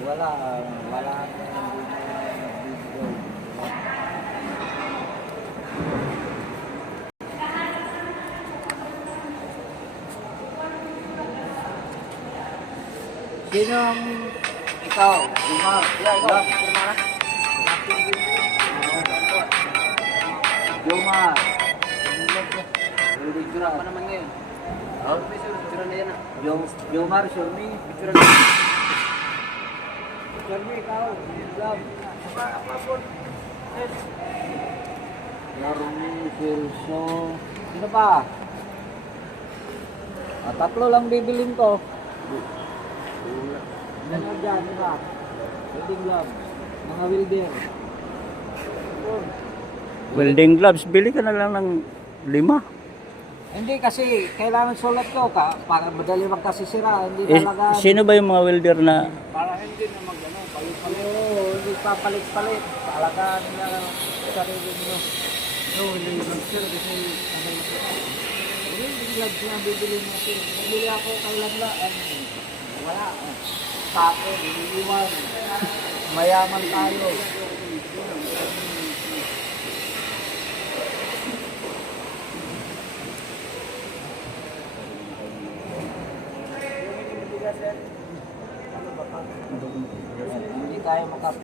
Wala, wala. Sino ang ikaw? Jomar. Ikaw. Jomar. Picture pa naman ngayon. Picture na yan ah. Jomar, Shurmi. Picture na. Shurmi, ikaw. Love. Shurmi, Silso. Sino pa? Tatlo lang bibilin ko. Ano dyan, diba? Welding glove. Mga welder. Welding gloves, bili ka na lang ng 5. Hindi kasi kailangan sulat ko para madali magkasisira. Hindi Eh, talaga. sino ba yung mga welder na Para hindi na mag-ano, palit-palit. Oo, hindi papalit-palit. Talagaan na sarili nyo. No, hindi mag-sir kasi welding gloves na bibili natin. Bibili ako kailan lang. Wala. Tako, iniiwan. Mayaman tayo. Hindi tayo